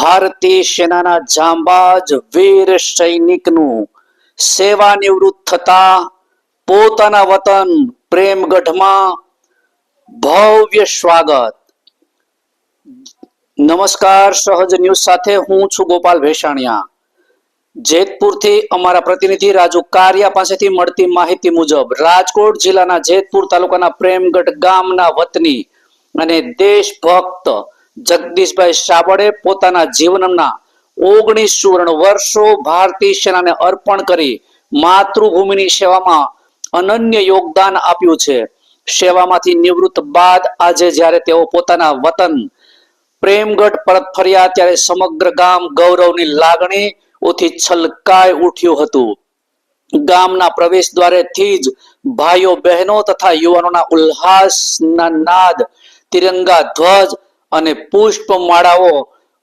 ભારતીય સેનાના જાંબાજ વીર સૈનિકનું સેવા નિવૃત્ત થતા પોતાના વતન પ્રેમગઢમાં ભવ્ય સ્વાગત. નમસ્કાર સહજ ન્યૂઝ સાથે હું છું ગોપાલ ભેસાણિયા. જેતપુરથી અમારા પ્રતિનિધિ રાજુ કારિયા પાસેથી મળતી માહિતી મુજબ રાજકોટ જિલ્લાના જેતપુર તાલુકાના પ્રેમગઢ ગામના વતની અને દેશભક્ત જગદીશભાઈ સાબળે પોતાના જીવનના ઓગણીસ સુવર્ણ વર્ષો ભારતીય સેનાને અર્પણ કરી માતૃભૂમિની સેવામાં અનન્ય યોગદાન આપ્યું છે. સેવામાંથી નિવૃત્ત બાદ આજે જ્યારે તેઓ પોતાના વતન પ્રેમગઢ પરત ફર્યા ત્યારે સમગ્ર ગામ ગૌરવની લાગણી ઓથી છલકાઈ ઉઠ્યું હતું. ગામના પ્રવેશ દ્વારેથી જ ભાઈઓ બહેનો તથા યુવાનોના ઉલ્લાસના નાદ, તિરંગા ધ્વજ અને પુષ્પ માળાઓ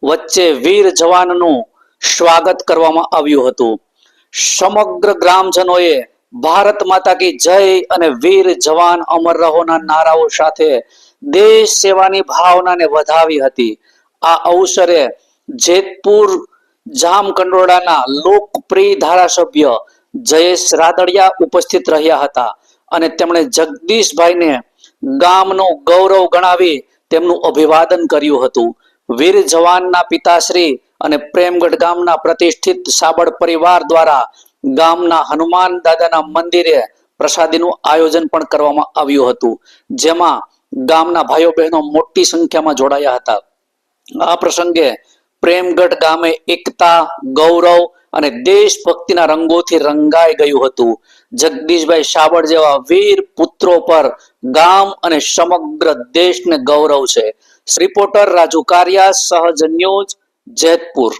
વચ્ચે વીર જવાનનું સ્વાગત કરવામાં આવ્યું હતું. સમગ્ર ગ્રામજનોએ ભારત માતા કી જય અને વીર જવાન અમર રહોના નારાઓ સાથે દેશ સેવાની ભાવનાને વધાવી હતી. આ અવસરે જેતપુર, જામકંડોળાના લોકપ્રિય ધારાસભ્ય જયેશ રાદડિયા ઉપસ્થિત રહ્યા હતા અને તેમણે જગદીશભાઈને ગામનું ગૌરવ ગણાવી તેમનું અભિવાદન કર્યું હતું. વીર જવાનના પિતાશ્રી અને પ્રેમગઢ ગામના પ્રતિષ્ઠિત સાબળ પરિવાર દ્વારા ગામના હનુમાન દાદાના મંદિરે પ્રસાદીનું આયોજન પણ કરવામાં આવ્યું હતું, જેમાં ગામના ભાઈઓ બહેનો મોટી સંખ્યામાં જોડાયા હતા. આ પ્રસંગે પ્રેમગઢ ગામે એકતા, ગૌરવ અને દેશભક્તિના રંગોથી રંગાઈ ગયું હતું. જગદીશભાઈ સાબળ જેવા વીર પુત્રો પર ગામ અને સમગ્ર દેશને ગૌરવ છે. રિપોર્ટર રાજુ કારિયા, સહજ ન્યૂઝ, જેતપુર.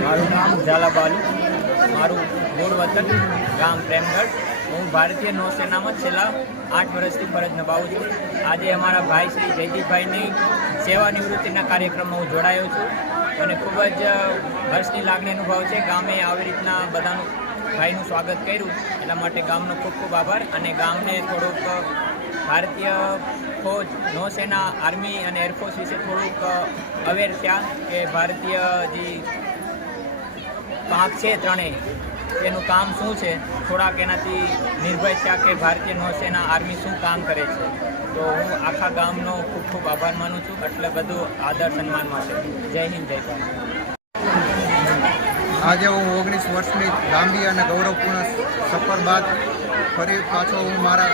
મારું નામ ઝાલાબાલુ, મારું મૂળ વતન ગામ પ્રેમગઢ. હું ભારતીય નૌસેનામાં છેલ્લા આઠ વર્ષથી ફરજ નિભાવું છું. આજે અમારા ભાઈ શ્રી જયદીપભાઈની સેવા નિવૃત્તિના કાર્યક્રમમાં હું જોડાયો છું. અને ખૂબ જ હર્ષની લાગણી અનુભવ છે. ગામે આવી રીતના બધાનું ભાઈનું સ્વાગત કર્યું. એટલા માટે ગામનો ખૂબ ખૂબ આભાર અને ગામને થોડુંક ભારતીય ફોજ, નૌસેના, આર્મી અને એરફોર્સ વિશે થોડુંક અવેર થયા કે ભારતીય જે પાંખ છે ત્રણેય એનું કામ શું છે? થોડાક એનાથી નિર્ભય થયા કે ભારતીય નૌસેના, આર્મી શું કામ કરે છે? તો હું આખા ગામનો ખૂબ ખૂબ આભાર માનું છું. એટલે બધું આદર સન્માન છે. જય હિન્દ, જય ભારત. આજે હું ઓગણીસ વર્ષની લાંબી અને ગૌરવપૂર્ણ સફર બાદ ફરી પાછો હું મારા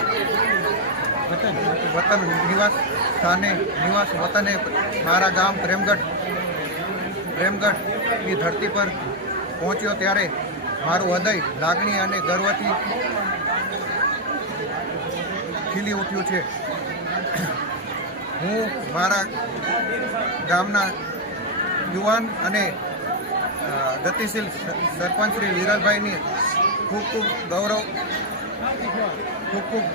વતન નિવાસ સ્થાને, નિવાસ વતને મારા ગામ પ્રેમગઢ, પ્રેમગઢની ધરતી પર પહોંચ્યો ત્યારે મારું હૃદય લાગણી અને ગર્વથી ખીલી ઉઠ્યું છે. હું મારા ગામના યુવાન અને ગતિશીલ સરપંચ શ્રી વિરલભાઈની ખૂબ ખૂબ ગૌરવ, ખૂબ ખૂબ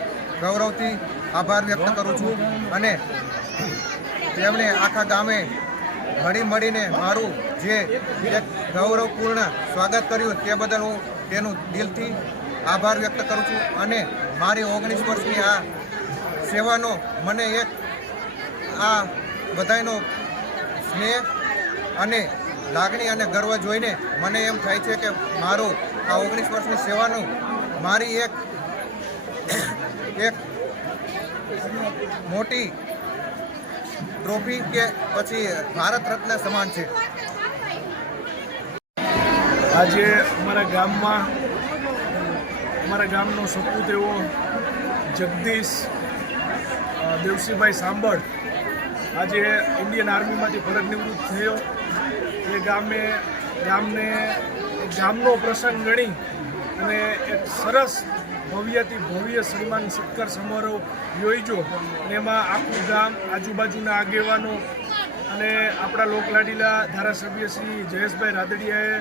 ગૌરવથી આભાર વ્યક્ત કરું છું. અને તેમણે આખા ગામે હળી મળીને મારું જે એક ગૌરવપૂર્ણ સ્વાગત કર્યું તે બદલ હું તેનું દિલથી આભાર વ્યક્ત કરું છું. અને મારી ઓગણીસ વર્ષની આ સેવાનો મને એક આ બધાયનો સ્નેહ અને લાગણી અને ગર્વ જોઈને મને એમ થાય છે કે મારું આ ઓગણીસ વર્ષની સેવાનું મારી એક એક મોટી ટ્રોફી કે પછી ભારત રત્ન સમાન છે. આજે અમારા ગામમાં, અમારા ગામનો સપૂત એવો જગદીશ દેવસિંહભાઈ સાંભળ આજે ઇન્ડિયન આર્મીમાંથી ફરજ નિવૃત્ત થયો. એ ગામે ગામને ગામનો પ્રસંગ ગણી અને એક સરસ ભવ્યથી ભવ્ય સન્માન સત્કાર સમારોહ યોજ્યો. અને એમાં આખું ગામ આજુબાજુના આગેવાનો અને આપણા લોકલાડીલા ધારાસભ્ય શ્રી જયેશભાઈ રાદડિયાએ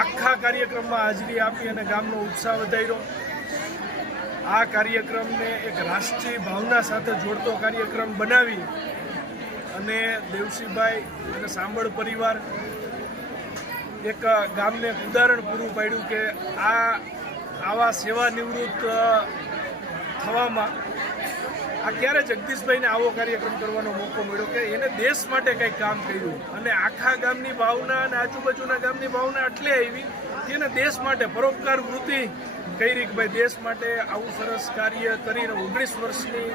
આખા કાર્યક્રમમાં હાજરી આપી અને ગામનો ઉત્સાહ વધાર્યો. આ કાર્યક્રમને એક રાષ્ટ્રીય ભાવના સાથે જોડતો કાર્યક્રમ બનાવી અને દેવસીભાઈ અને સાંભળ પરિવાર એક ગામને ઉદાહરણ પૂરું પાડ્યું કે આ આવા સેવા નિવૃત્ત થવામાં આ ક્યારે જગદીશભાઈને આવો કાર્યક્રમ કરવાનો મોકો મળ્યો કે એને દેશ માટે કંઈક કામ કર્યું. અને આખા ગામની ભાવના અને આજુબાજુના ગામની ભાવના એટલે આવી કે એને દેશ માટે પરોપકાર વૃત્તિ કરી કે ભાઈ દેશ માટે આવું સરસ કાર્ય કરીને ઓગણીસ વર્ષની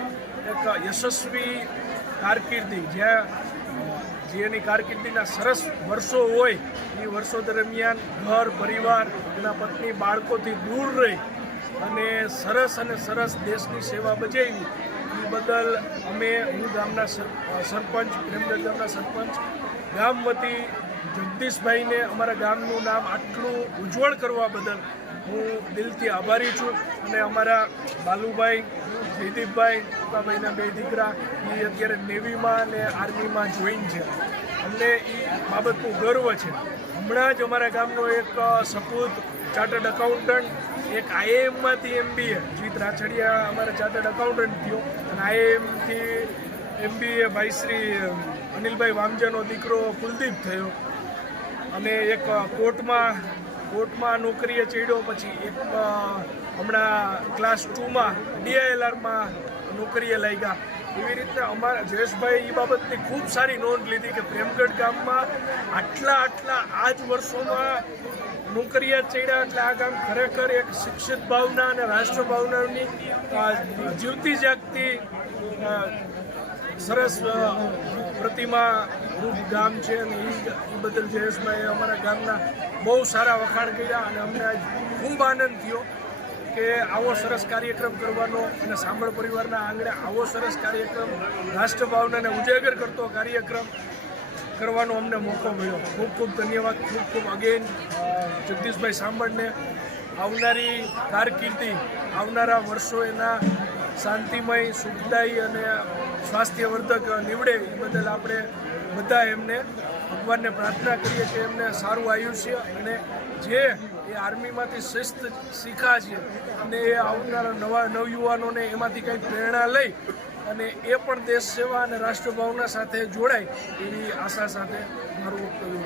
એક યશસ્વી કારકિર્દી. જ્યાં જે એની કારકિર્દીના સરસ વર્ષો હોય, એ વર્ષો દરમિયાન ઘર, પરિવાર, એના પત્ની, બાળકોથી દૂર રહી અને સરસ અને સરસ દેશની સેવા બજાવી. એ બદલ અમે હું ગામના સર- સરપંચ પ્રેમગઢ ગામના સરપંચ, ગામ વતી જગદીશભાઈને અમારા ગામનું નામ આટલું ઉજ્જવળ કરવા બદલ હું દિલથી આભારી છું અને અમારા બાલુભાઈ જયદીપભાઈ, ટૂંકાભાઈના બે દીકરા એ અત્યારે નેવીમાં અને આર્મીમાં જોઈન છે. અમને એ બાબતનું ગર્વ છે. હમણાં જ અમારા ગામનો એક સપૂત ચાર્ટર્ડ એકાઉન્ટન્ટ એક આઈએમમાંથી એમબીએ જીત રાછડિયા અમારા ચાર્ટર્ડ એકાઉન્ટન્ટ થયો. અને આઈએમથી એમબીએ ભાઈ શ્રી અનિલભાઈ વામજાનો દીકરો કુલદીપ થયો. અને એક કોર્ટમાં કોર્ટમાં નોકરીએ ચડ્યો, પછી એક હમણાં ક્લાસ ટુમાં ડીઆઈએલઆરમાં નોકરીએ લાગ્યા. એવી રીતના અમારા જયેશભાઈ એ બાબતની ખૂબ સારી નોંધ લીધી કે પ્રેમગઢ ગામમાં આટલા આટલા આ જ વર્ષોમાં નોકરિયાત ચડ્યા એટલે આ ગામ ખરેખર એક શિક્ષિત ભાવના અને રાષ્ટ્ર ભાવનાની જીવતી જાગતી સરસ પ્રતિમા રૂપ ગામ છે અને એ બદલ જયેશભાઈએ અમારા ગામના બહુ સારા વખાણ કર્યા અને અમને ખૂબ આનંદ થયો. કે આવો સરસ કાર્યક્રમ કરવાનો અને સાંભળ પરિવારના આંગણે આવો સરસ કાર્યક્રમ, રાષ્ટ્રભાવનાને ઉજાગર કરતો કાર્યક્રમ કરવાનો અમને મોકો મળ્યો. ખૂબ ખૂબ ધન્યવાદ, ખૂબ ખૂબ અગેન જગદીશભાઈ સાંભળને આવનારી કારકિર્દી, આવનારા વર્ષો એના શાંતિમય, સુખદાયી અને સ્વાસ્થ્યવર્ધક નીવડે. એ બદલ આપણે બધા એમને ભગવાનને પ્રાર્થના કરીએ કે એમને સારું આયુષ્ય અને જે એ આર્મીમાંથી શિસ્ત શીખા છે અને એ આવનારા નવા નવયુવાનોને એમાંથી કંઈક પ્રેરણા લઈ અને એ પણ દેશ સેવા અને રાષ્ટ્રભાવના સાથે જોડાય એવી આશા સાથે મારું વક્તવ્ય